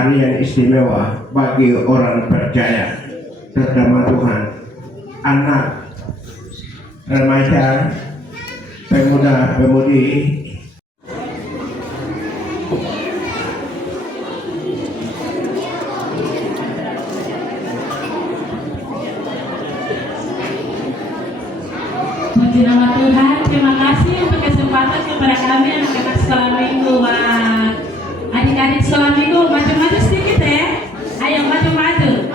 hari yang istimewa bagi orang percaya terutama Tuhan. Anak, remaja, pemuda-pemudi puji nama Tuhan. Terima kasih untuk kesempatan kepada kami anak-anak sekolah minggu. Adik-adik sekolah minggu maju-maju sedikit ya. Ayo maju-maju.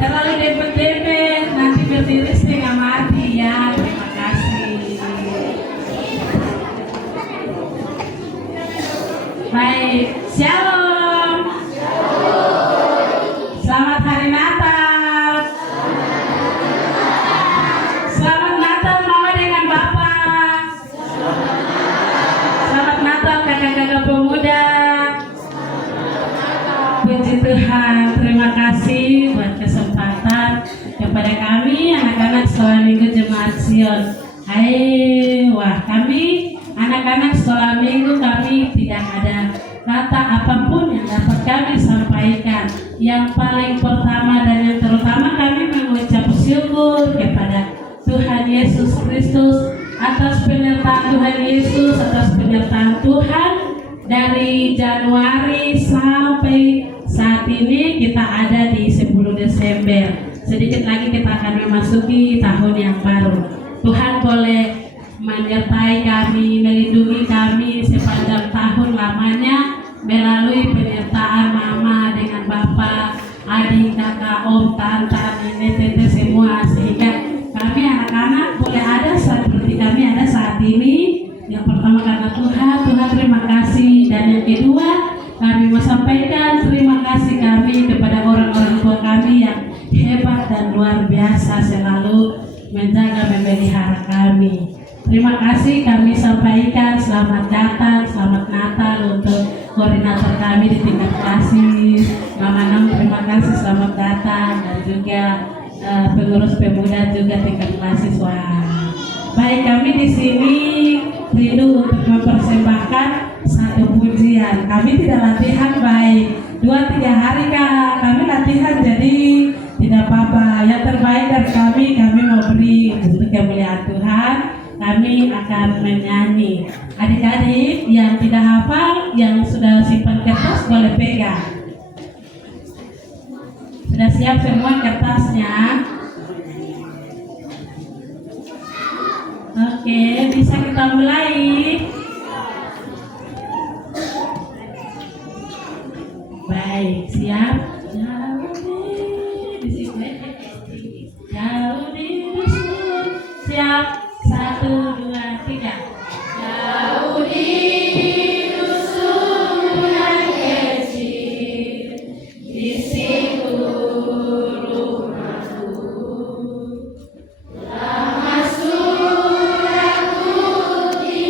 Terlalu dempet-dempet nanti berdiri setengah mati ya. Terima kasih. Baik, shalom. Selamat hari Natal. Selamat Natal Mama dengan Bapak. Selamat Natal kakak-kakak pemuda. Puji Tuhan, terima kasih buat kesempatan kepada kami anak-anak sekolah minggu Jemaat Sion. Hai, wah kami anak-anak sekolah minggu kami tidak ada kata apapun yang dapat kami sampaikan. Yang paling pertama dan yang terutama kami mengucap syukur kepada Tuhan Yesus Kristus atas penyertaan Tuhan Yesus, atas penyertaan Tuhan dari Januari sampai saat ini kita ada di 10 Desember. Sedikit lagi kita akan memasuki tahun yang baru. Tuhan boleh menyertai kami, melindungi kami sepanjang tahun lamanya melalui penyertaan Mama dengan Bapak, adik, kakak, om, tante, nenek, tete semua, sehingga kami anak-anak boleh ada seperti kami ada saat ini. Yang pertama karena Tuhan terima kasih, dan yang kedua kami mau sampaikan terima kasih kami kepada orang-orang tua kami yang hebat dan luar biasa selalu menjaga memelihara kami. Terima kasih kami sampaikan selamat datang, selamat Natal untuk koordinator kami di tingkat kasih Mama Nom, terima kasih selamat datang, dan juga pengurus pemuda juga tingkat mahasiswa. Baik, kami di sini rindu untuk mempersembahkan satu pujian. Kami tidak latihan baik 2-3 hari Kak, kami latihan jadi tidak apa-apa. Yang terbaik dari kami mau beri untuk kemuliaan Tuhan. Kami akan menyanyi. Adik-adik yang tidak hafal, yang sudah simpan kertas boleh pegang. Sudah siap semua kertasnya? Oke, bisa kita mulai. Baik, siap. Jauh di dusun. Siap. 1, 2, 3. Jauh di dusun yang kecil, di situ rumahku. Lama sudah ku di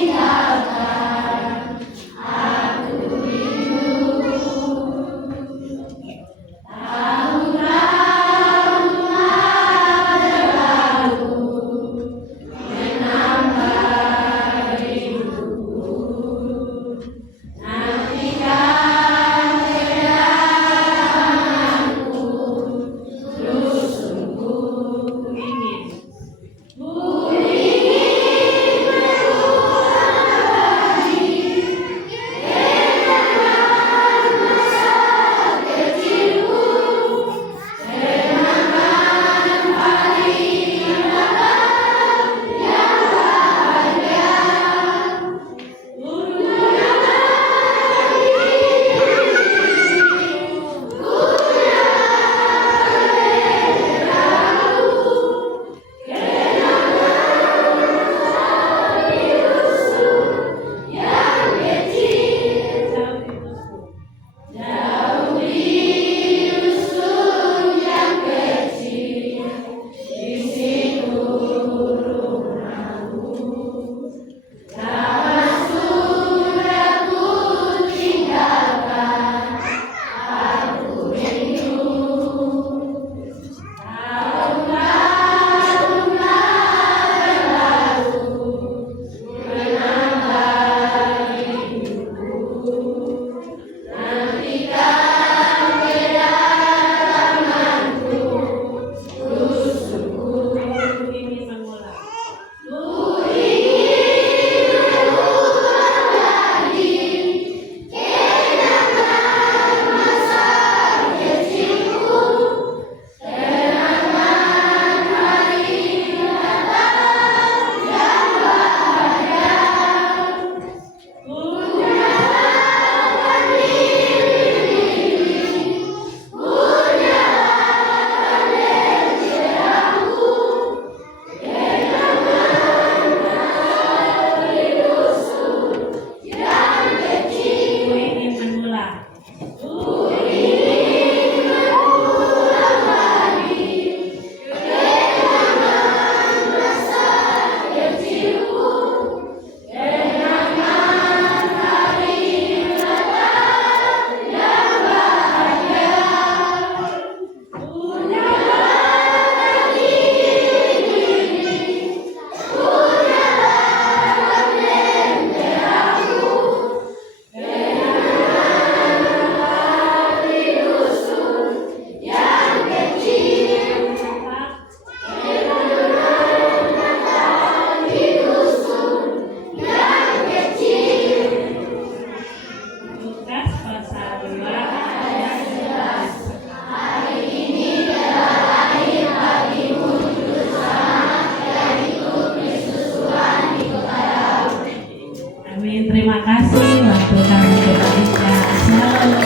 Terima kasih waktu kami berbincang. Shalom.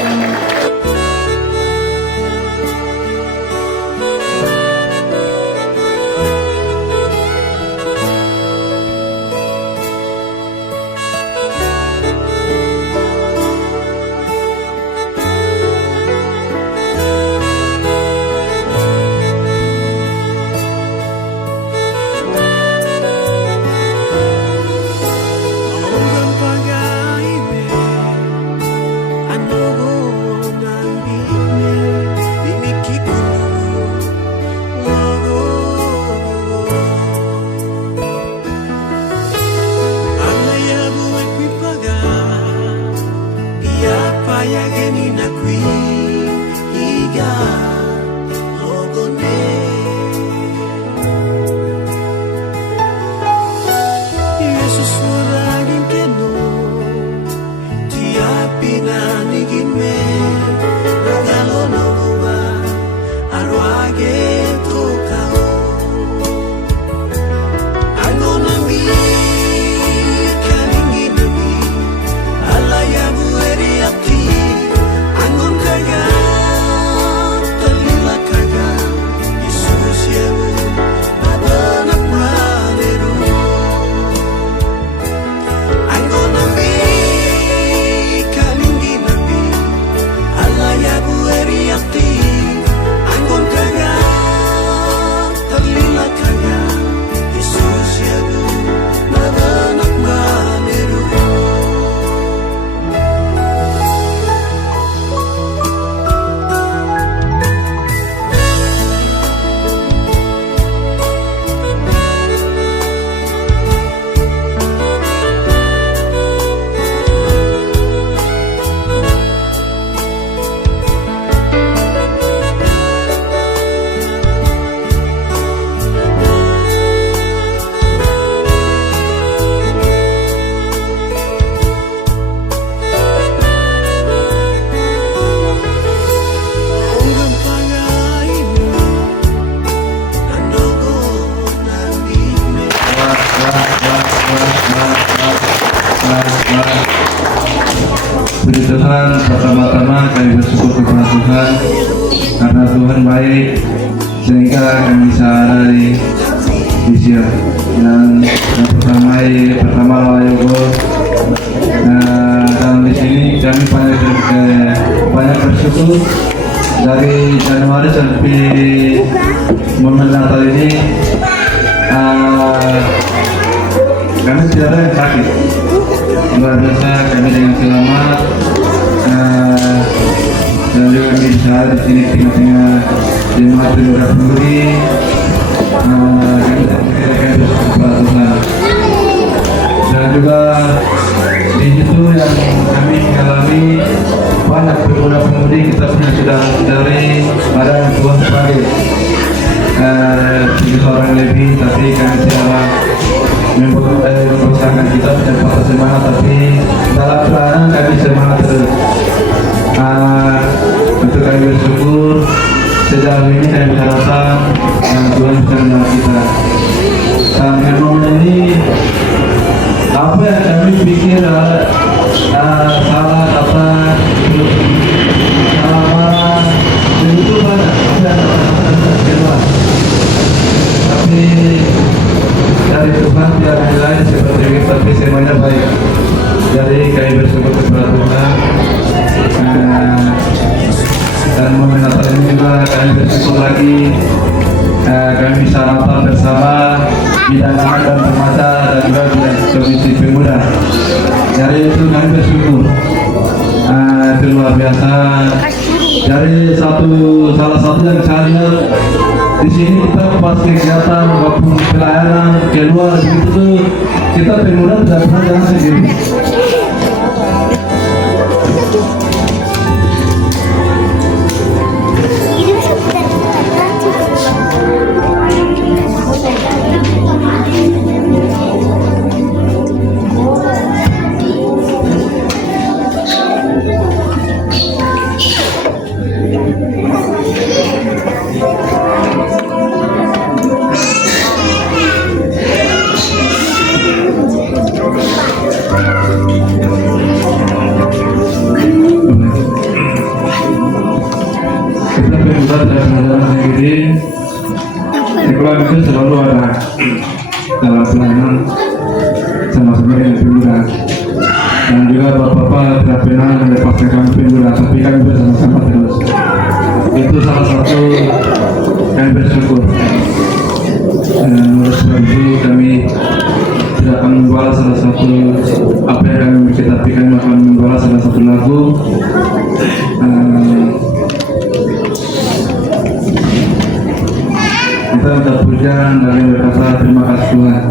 Puji Tuhan, pertama-tama kami bersyukur kepada Tuhan karena Tuhan baik sehingga kami bisa ada di sini. Dan yang pertama Layogo, dan di sini kami banyak bersyukur dari Januari sampai momen Natal ini. Kami tidak ada yang sakit. Luar biasa, kami dengan selamat dan juga kami bisa ada di sini tengah-tengah jemaat di luar negeri. Kami bersyukur kepada Tuhan. Dan juga di situ yang kami alami banyak pemuda-pemudi kita punya sudah dari ada yang Tuhan panggil 3 orang lebih, tapi kami tidak mempersiapkan kita cepat semangat, tapi dalam pelayanan kami semangat terus. Untuk kami bersyukur sejauh ini kami berharap Tuhan bisa menjawab kita. Dan memang ini apa yang kami pikir salah kata, salah marah, itu banyak. Tapi dari Tuhan tidak nilai seperti itu, tapi semuanya baik. Jadi kami bersyukur kepada Tuhan. Dan momen Natal ini juga kami bersyukur lagi kami bisa Natal bersama bidang anak dan remaja dan juga bidang komisi pemuda. Jadi itu kami bersyukur. Itu luar biasa. Dari salah satu yang saya lihat di sini kita pas kegiatan maupun pelayanan keluar gitu tuh kita pemuda tidak pernah jalan sendiri. selalu ada dalam pelayanan sama-sama dengan pemuda, dan juga bapak-bapak tidak pernah melepaskan kami pemuda, tapi kami bersama-sama terus. Itu salah satu kami bersyukur. Oleh sebab itu kami tidak akan membawa salah satu apa yang kami mikir, tapi kami akan membawa salah satu lagu. Kita minta pujian dan berkata terima kasih Tuhan.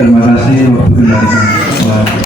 Terima kasih waktu kembali.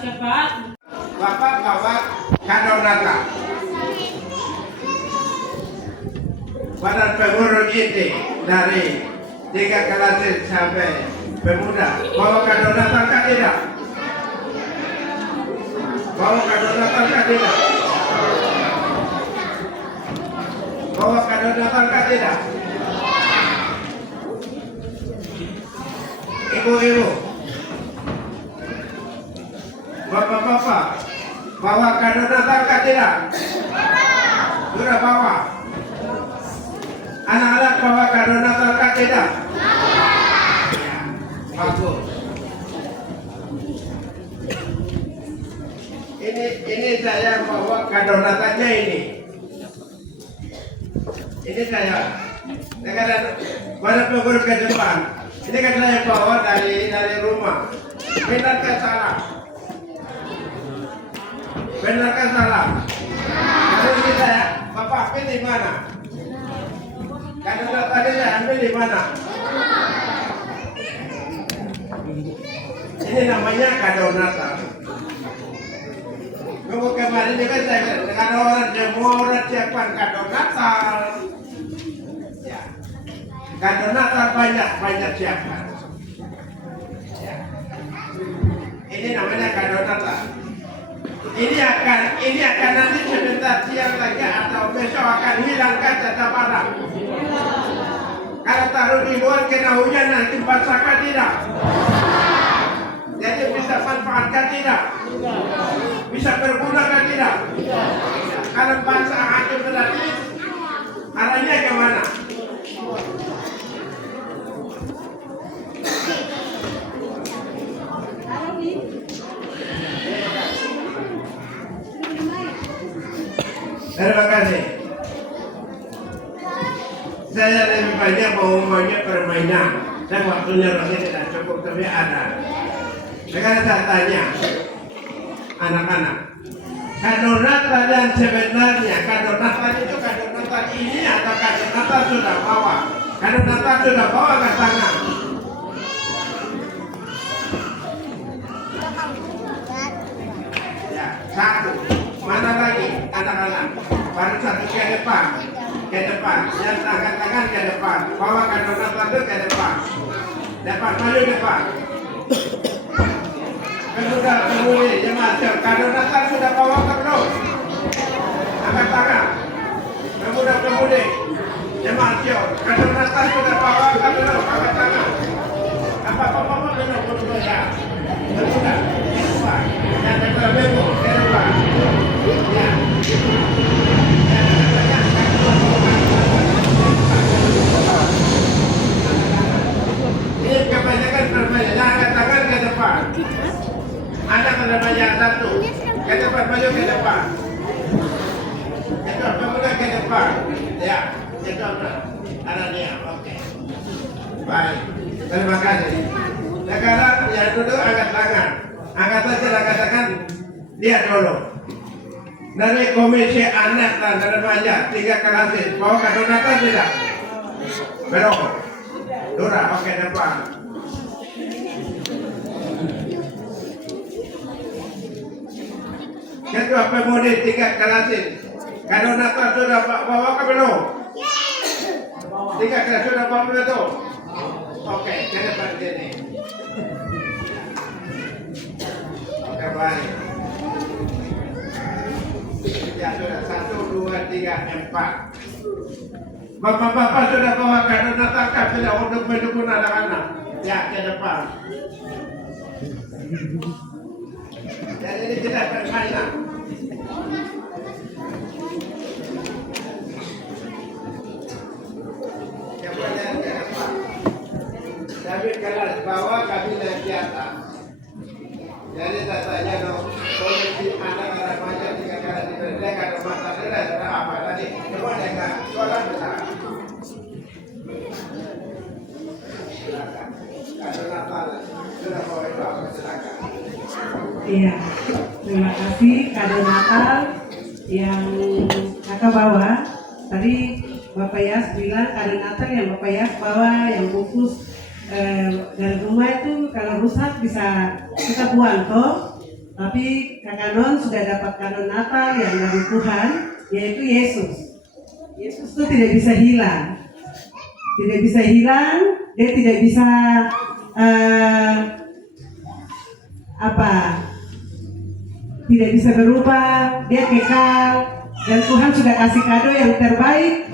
cepat. Bapak bawa kado Natal. Badan pengurus ini dari 3 kelas sampai pemuda. Bawa kado Natal kah tidak? Bawa kado Natal kah tidak? Bawa kado Natal kah tidak? Ibu-ibu, bapak-bapak, bawa kado Natal kah tidak? Sudah bawa. Anak-anak bawa kado Natal kah tidak? Ya, bagus. Ini saya bawa kado Natalnya ini. Ini saya. Sekarang pada pengurus ke depan. Ini kan saya bawa dari rumah. Benar ke salah? Benar ke salah? Kalau ini saya, Bapak pilih mana? Kado Natal saya ambil di mana? Ini namanya kado Natal. Tunggu kemarin juga saya dengan semua orang siapkan kado Natal. Ya. Kado Natal banyak siapkan. Ya. Ini namanya kado Natal. Ini akan nanti sebentar siang lagi atau besok akan hilang kaca barang. Kalau taruh di luar kena hujan nanti basahkah tidak? Jadi bisa manfaatkan tidak? Bisa bergunakan tidak? Kalau basah hancur berarti arahnya kemana? Terima kasih. Saya lebih banyak mau permainan. Dan waktunya rasanya tidak cukup, tapi ada. Sekarang saya tanya, anak-anak, kado Natal yang sebenarnya, kado Natal itu kado Natal ini atau kado Natal sudah bawa? Kado Natal sudah bawa ke tangan. Ya, satu. Mana lagi anak-anak? Baru satu ke depan. Yang angkat tangan ke depan. Bawa kado Natal itu ke depan. Maju depan. Kemudian jemaat kado Natal sudah bawa ke belum? Angkat tangan. Kemudian jemaat kado Natal sudah bawa ke belum? Angkat tangan. Apa-apa belum ya? Sudah. Yang terlebih ke depan. Ya. Ini kebanyakan permainan. Angkat tangan ke depan. Ada namanya satu. Ke depan, maju ke depan. Itu pemuda ke depan. Ya, itu ada dia. Oke. Baik. Terima kasih. Sekarang yang duduk angkat tangan. Angkat saja katakan lihat dulu. Dari komisi anak dan remaja 3 kelas bawa kado Natal tidak? Belum. Dura, oke depan. Ketua pemudi 3 kelas kado Natal sudah bawa ke belum? 3 kelas sudah bawa belum? Oke, ke depan sini. Oke, baik. Ya sudah 1, 2, 3, 4. Bapak-bapak sudah bawa kado Natal kah sudah untuk mendukung anak-anak? Ya, ke depan. Jadi ini tidak permainan. Kemudian ke depan. Kami kelas bawah, kami naik di atas. Jadi saya tanya dong, komisi anak remaja 3 kelas di Merdeka rumah tangga sudah apa tadi? Coba dengar, sekolah besar. Silakan. Kado Natal sudah bawa itu apa? Silakan. Iya, terima kasih kado Natal yang kakak bawa. Tadi Bapak Yas bilang kado Natal yang Bapak Yas bawa yang bungkus dari rumah itu kalau rusak bisa kita buang toh. Tapi Kakak Non sudah dapat kado Natal yang dari Tuhan, yaitu Yesus. Yesus itu tidak bisa hilang. Tidak bisa hilang, dia tidak bisa tidak bisa berubah, dia kekal. Dan Tuhan sudah kasih kado yang terbaik,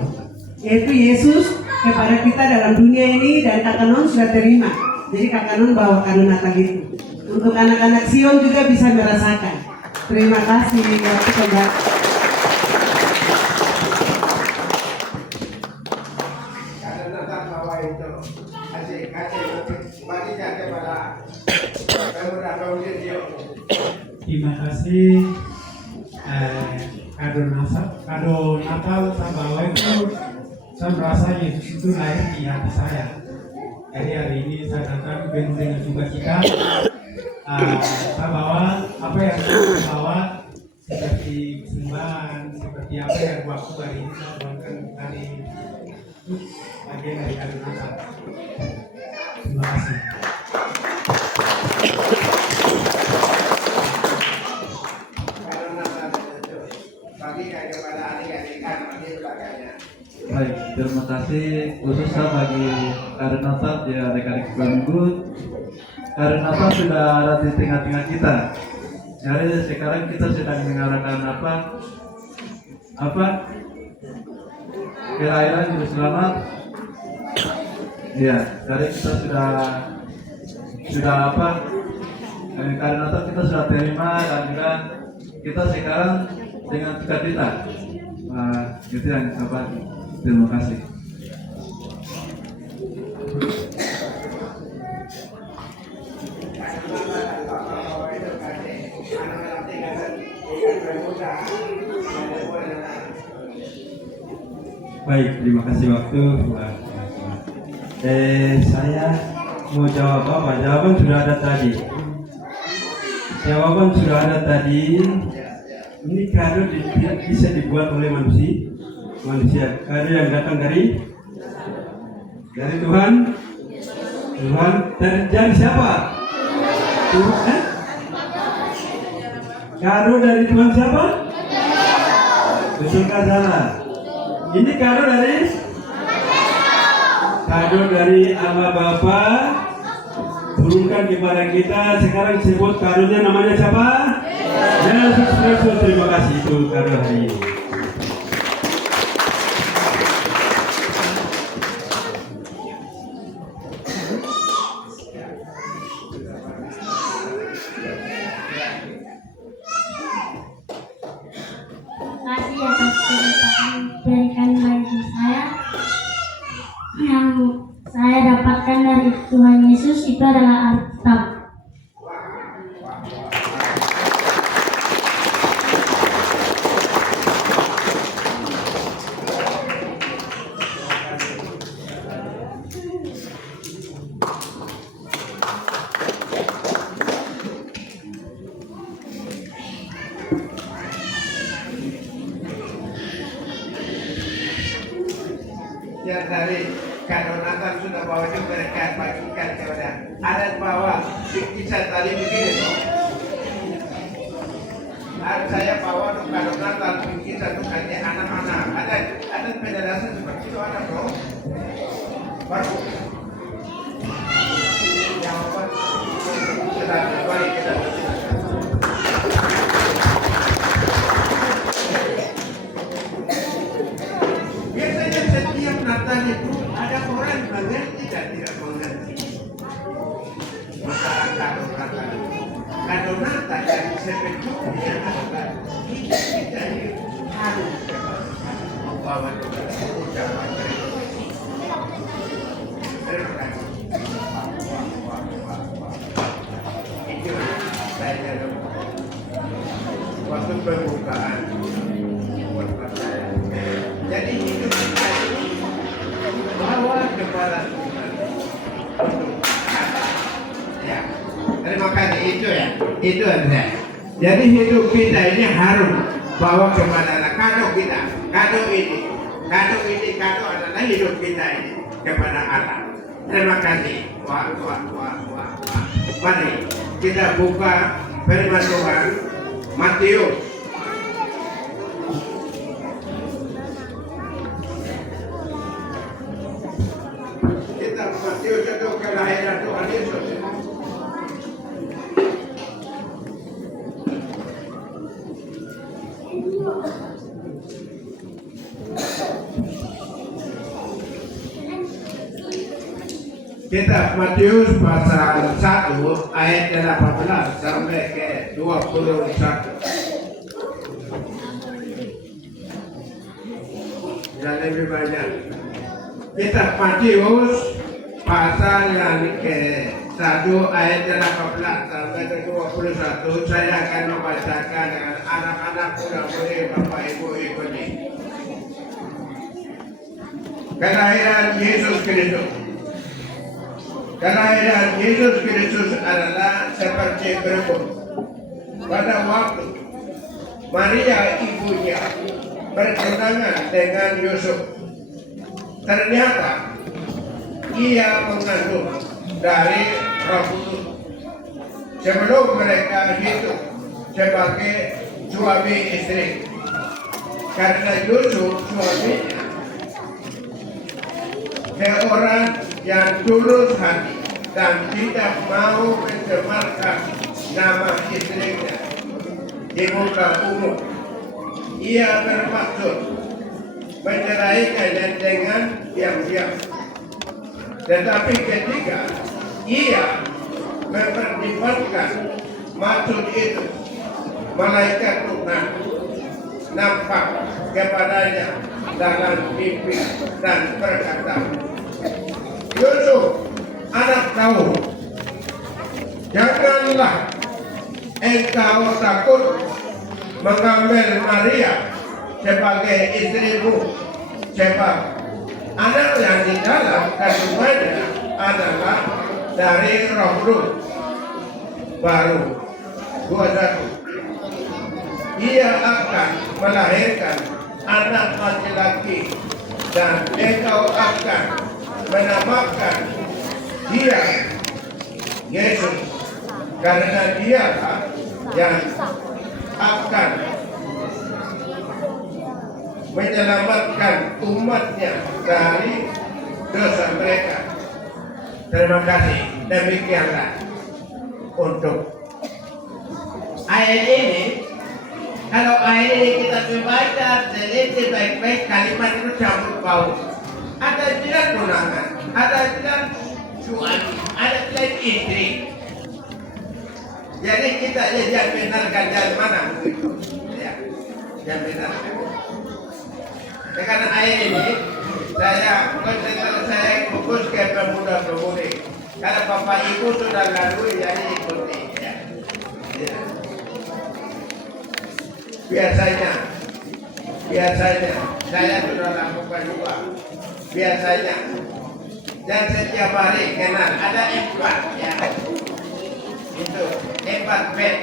yaitu Yesus kepada kita dalam dunia ini, dan Kakak Non sudah terima. Jadi Kakak Non bawa kado Natal itu. Untuk anak-anak Sion juga bisa merasakan. Terima kasih. Waktu kembali. Kado Natal bawa itu. Kasih bagikan kepada pemuda-pemudi Sion. Terima kasih. Kado Natal saya bawa itu, saya merasa Yesus itu lahir di hati saya. Jadi hari ini saya datang penuh dengan sukacita. Saya bawa apa yang saya bawa, seperti persembahan, seperti apa yang waktu hari ini saya bawakan hari itu bagian dari kado Natal. Terima kasih. Baik, terima kasih khususnya bagi kado Natal di adik-adik Minggu. Kado Natal sudah ada di tengah-tengah kita. Jadi sekarang kita sedang mengarahkan kelahiran Juru Selamat. Ya, jadi kita sudah kado Natal kita sudah terima, dan juga kita sekarang dengan sukacita. Itu yang apa? Terima kasih. Baik, terima kasih waktu. Saya mau jawab apa? Jawaban sudah ada tadi. Ini kado bisa dibuat oleh manusia. Kado yang datang dari Tuhan. Dari siapa? Tuhan. Kado dari Tuhan siapa? Betulkah salah? Ini kado dari Allah Bapa, turunkan kepada kita. Sekarang sebut kadonya namanya siapa? Yesus Kristus. Terima kasih, itu kado hari ini. Kasih atas cerita yang diberikan bagi saya. Yang saya dapatkan dari Tuhan Yesus itu adalah Alkitab. Yang dari kado Natal sudah bawa itu mereka bagikan kepada adat bawa kisah tadi begini loh. Saya bawa untuk kado Natal kisah untuk anak-anak. Ada penjelasan seperti itu ada bro. Baru jawaban sudah baik kita. Biasanya setiap Natal itu ada orang mengerti dan tidak mengerti. Masalah kado Natal. Kado Natal yang sebetulnya adalah kita harus membawa ucapan terima kasih. Itu saya waktu pembukaan buat saya. Jadi hidup kita ini bawa kepada Tuhan. Ya, terima kasih itu ya. Itu ada. Jadi hidup kita ini harus bawa kepada kado kita. Kado adalah hidup kita ini kepada Allah. Terima kasih. Wah. Mari kita buka firman Tuhan Matius kitab Matius itu kelahiran Tuhan Yesus. Kitab Matius pasal 1 ayat 18 sampai ke 21. Dan lebih banyak. Kitab Matius pasal yang ke 1 ayat 18 sampai ke 21 saya akan membacakan dengan anak-anak muda-mudi Bapak Ibu ikuti. Kelahiran Yesus Kristus. Kelahiran Yesus Kristus adalah seperti berikut. Pada waktu Maria ibunya bertunangan dengan Yusuf, ternyata ia mengandung dari Roh Kudus sebelum mereka hidup sebagai suami istri. Karena Yusuf suaminya seorang yang tulus hati dan tidak mau mencemarkan nama istrinya di muka umum. Ia bermaksud menceraikannya dengan diam-diam. Tetapi ketika ia mempertimbangkan maksud itu, malaikat Tuhan nampak kepadanya dalam mimpi dan berkata, Yusuf, anak Daud, janganlah engkau takut mengambil Maria sebagai istrimu, sebab anak yang di dalam kandungannya adalah dari Roh Kudus. Baru 21. Ia akan melahirkan anak laki-laki dan engkau akan menamakan dia Yesus, karena dialah yang akan menyelamatkan umatnya dari dosa mereka. Terima kasih. Demikianlah untuk ayat ini. Kalau ayat ini kita membaca teliti baik-baik, kalimat itu campur bau. Ada yang bilang tunangan, ada yang bilang suami, ada yang bilang istri. Jadi kita jangan benarkan jalan mana begitu. Ya, jangan benarkan. Karena ayat ini saya fokus ke pemuda-pemudi. Karena Bapak Ibu sudah lalui, jadi ikuti. Ya. Ya. Biasanya saya sudah lakukan juga. Biasanya dan setiap hari kenal ada 4 ya. Itu 4 bed.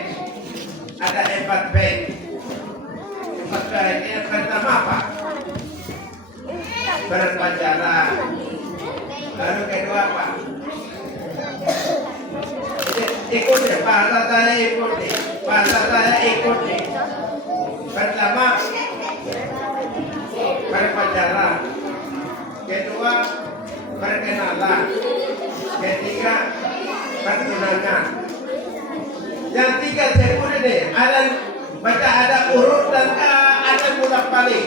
Ada 4 bed. 4 bed ini pertama apa? Berpacaran. Lalu kedua apa? Ikuti, bahasa saya ikuti. Bahasa saya ikuti. Pertama berpacaran. Kedua berkenalan. Ketiga bertunangan. Yang 3 sepuluh deh. Ada urutan ada bolak-balik.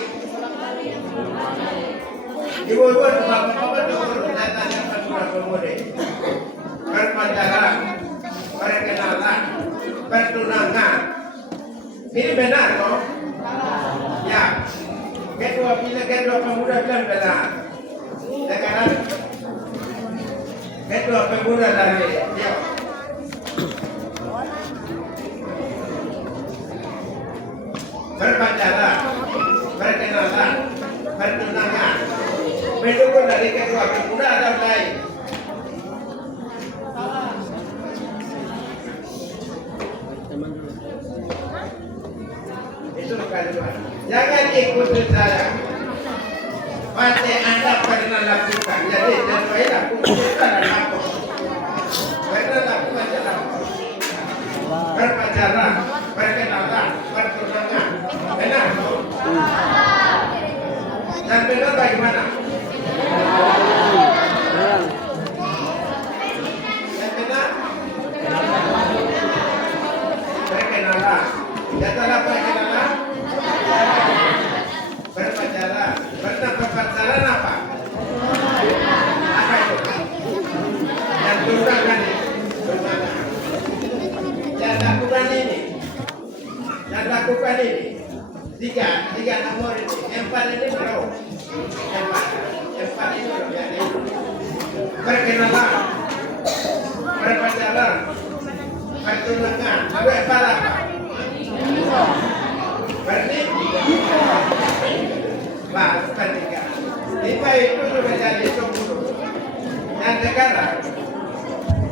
Ibu-ibu bapak-bapak dulu saya tanya pemuda-pemudi. Berpacaran, berkenalan, bertunangan. Ini benar toh? Ya. Kedua pemuda bilang benar. Sekarang kedua pemuda dari dia. Berpacaran, berkenalan, bertunangan. Mendukung dari kedua pemuda ada lain. Itu kedua. Jangan ikuti saya. Pasti Anda pernah lakukan. Jadi saya lakukan dan lakukan. Pernah lakukan. Berpacaran. empat ini belum. Empat ini belum jadi. Perkenalan, berpacaran, pertunangan, itu empat apa? Pernikahan. Pernikahan. Lima itu sudah jadi 10. Yang sekarang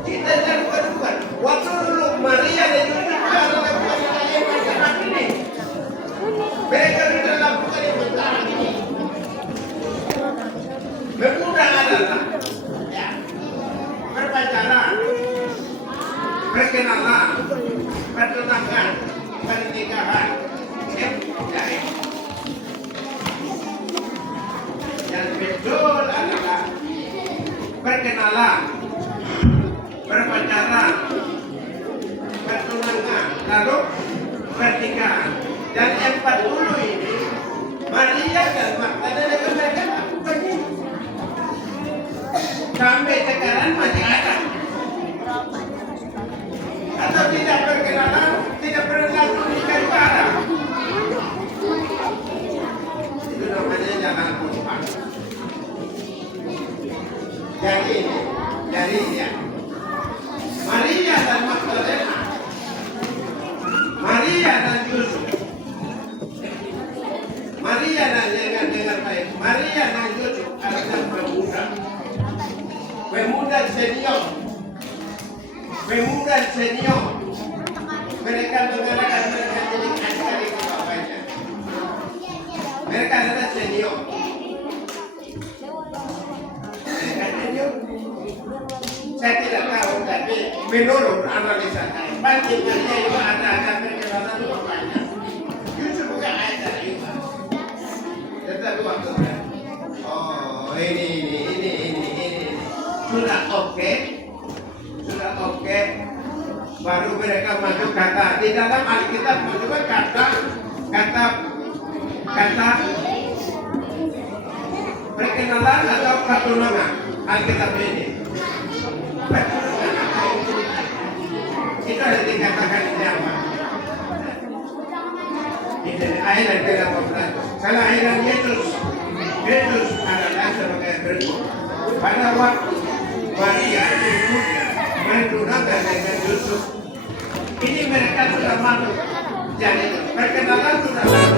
kita lakukan waktu dulu Maria dan Yusuf lakukan yang macam ini. Mereka sudah lakukan yang macam ini. Bermudah adalah ya, berpacaran, perkenalan, pertunangan, pernikahan. Yang betul adalah perkenalan, berpacaran, pertunangan, lalu pernikahan. Dan yang 40 ini Maria dan Magdalena dengan mereka lakukan ini. Sampai sekarang masih ada. Atau tidak perkenalan, tidak pernah langsung nikah juga ada. Itu namanya jangan lupa. Jadi ya, Maria dan Magdalena, Maria dan Yusuf, Maria dan dengan baik, Maria dan Yusuf adalah pemuda senior. Mereka mengatakan mereka jadi adik-adik bapaknya. Mereka adalah senior. Saya tidak tahu, tapi menurut analisa saya, pancingnya itu ada perjalanan bapaknya. Yusuf juga ada juga. Tetapi waktu oh ini sudah oke. Baru mereka masuk kata di dalam Alkitab masuk kata perkenalan atau pertunangan Alkitab ini. Itu ada dikatakan siapa? Ini ayat yang ke-18. Kelahiran Yesus adalah sebagai berikut. Pada waktu Maria ibunya mentunangan dengan Yusuf, ini mereka sudah masuk. Jadi perkenalan sudah lalu.